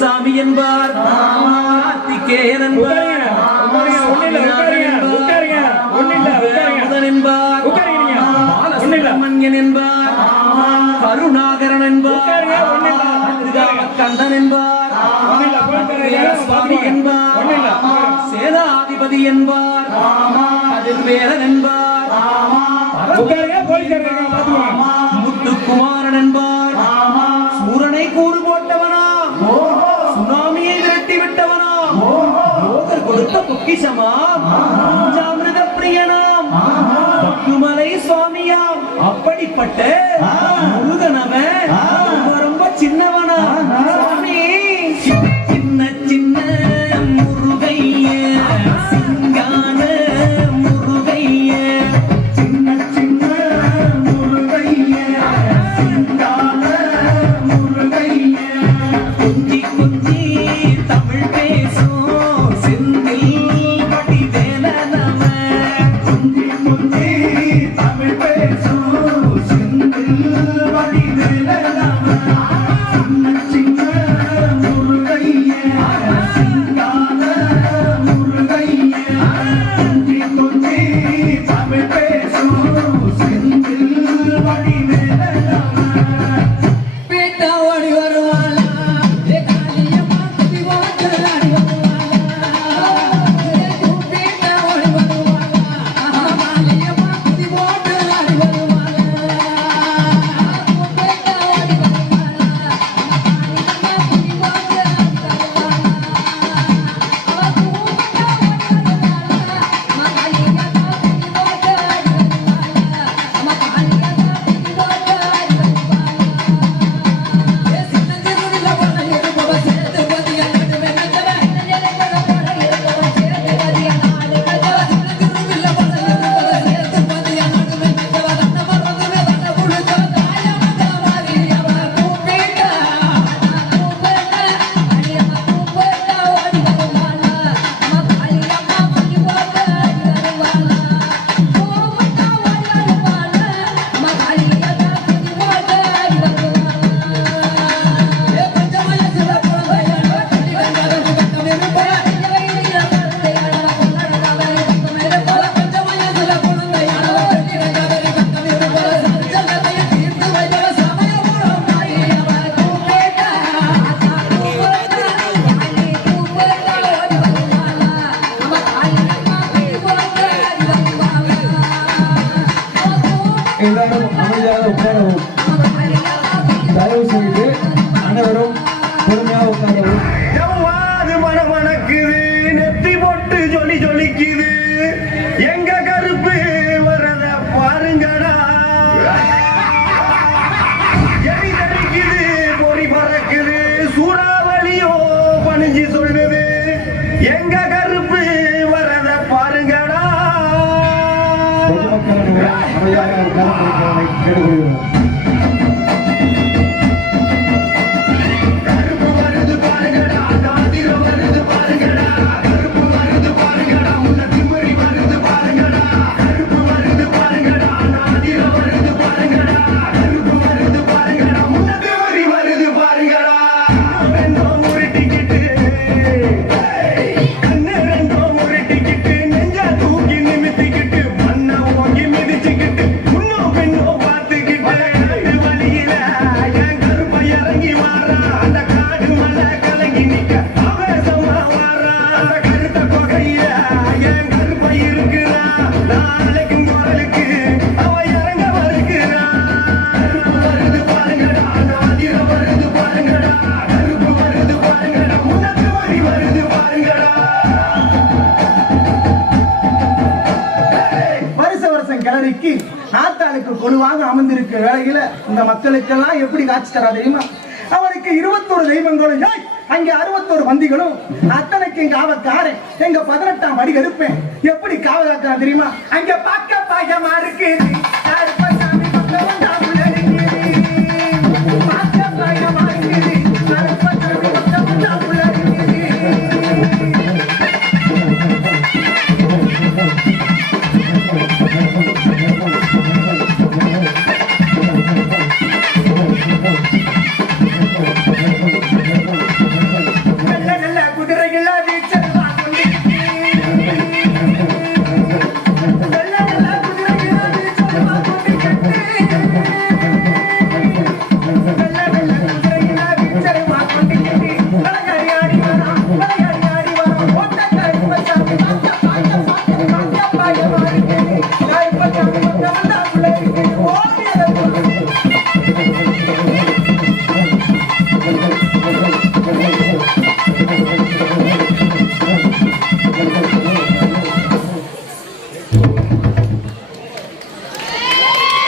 சாமி என்பார், கார்த்திகேயன் என்பார், என்பார், பாலசுப்ரமணியன் என்பார், கருணாகரன் என்பார், கந்தன் என்பார், சுவாமி என்பார், சேனாதிபதி என்பார், அதிர்வேலன் என்பார், முத்துக்குமாரன் என்பார், சூரனை கூறு போட்டவனா, சுனாமியை விரட்டி விட்டவனா, யோகர் கொடுத்த பொக்கிஷமா, பஞ்சாமிர்த பிரியனாம், பக்குமலை சுவாமியாம், அப்படிப்பட்ட முருகனவன் ரொம்ப ரொம்ப சின்னவனா சுவாமி. சின்ன சின்ன முருகைய சிங்கான முருகைய, சின்ன சின்ன முருகைய சிங்கான முருகைய, கொஞ்சி கொஞ்சி தமிழ் பேசும் செந்தில் வடிவேலனவன், கொஞ்சி கொஞ்சி தமிழ் பேசும் செந்தில் வடிவேலனவன், சின்ன சின்ன முருகைய சிங்கான முருகைய, கொஞ்சி கொஞ்சி தமிழ் பேசும் செந்தில் வடிவேலனவன். பேட்டா ஓடி வருவாளா, காளியம்மா குதி வாசலாடி வருவாளா, பேட்டா ஓடி வருவாளா, காளியம்மா குதி வாசலாடி வருவாளா, பேட்டா ஓடி வருவாளா, காளியம்மா குதி வாசலாடி வருவாளா, எல்லாரும் அமைதியாக உட்காரவும். தயவு செய்து அனைவரும் பொறுமையாக உட்காரவும். எவ்வாறு மனமணக்குது, நெத்தி போட்டு ஜொலி ஜொலிக்குது, எங்க கருப்பு வரத பாருங்கடா, எரி தரிக்குது, பொறி பறக்குது, சூறாவளியோ பணிஞ்சு சொல்லுது, எங்க கருப்பு வரத பாருங்கடா. பொதுமக்கள் அனைவரும் அமைதியாக உட்கார கேட்டுக்கொள்கிறோம். கருப்பு வருது பாருங்கடா, காதிரம் வருது பாருங்கடா, கருப்பு வருது பாருங்கடா, உள்ள திமிரி வருது பாருங்கடா, கருப்பு வருது பாருங்கடா, காதிரம் வருது பாருங்கடா, கருப்பு வருது பாருங்கடா, உள்ள திமிரி வருது பாருங்கடா. ரெண்டோ முரட்டிக்கிட்டு, கண்ணு ரெண்டோ முரட்டிக்கிட்டு, நெஞ்ச தூக்கி நிமித்திக்கிட்டு, மண்ணை ஓங்கி மிதிச்சுக்கிட்டு, முன்னோ பின்னோ பார்த்துக்கிட்டு, காட்டு வழியில என் கருப்பை இறங்கி வாரா, அந்த காடு மலை கலங்கி நிக்க ஆவேசமா வாரா, அந்த கருத்த கொகையில என் கருப்பை இருக்கிறா, நாளைக்கு முரலுக்கு அவ இறங்க வருகிறா. கருப்பு வருது பாருங்கடா, நாதிரம் வருது பாருங்கடா, கருப்பு வருது பாருங்கடா, உனக்கு வழி வருது பாருங்கடா. வருஷ வருஷம் கிளறிக்கு நாத்தாளுக்கு கொழுவாக அமர்ந்திருக்க வேளையில இந்த மக்களுக்கெல்லாம் எப்படி காட்சி தரா தெரியுமா? அவனுக்கு நமக்கு 21 தெய்வங்களும் ஏய், அங்கே 61 வந்திகளும் அத்தனைக்கு காவக்காரன் எங்க 18ஆம் அடி எடுப்பேன் எப்படி காவல் காக்கிறான் தெரியுமா? அங்க பார்க்க பாயமா இருக்கு கருப்பசாமி பக்கம்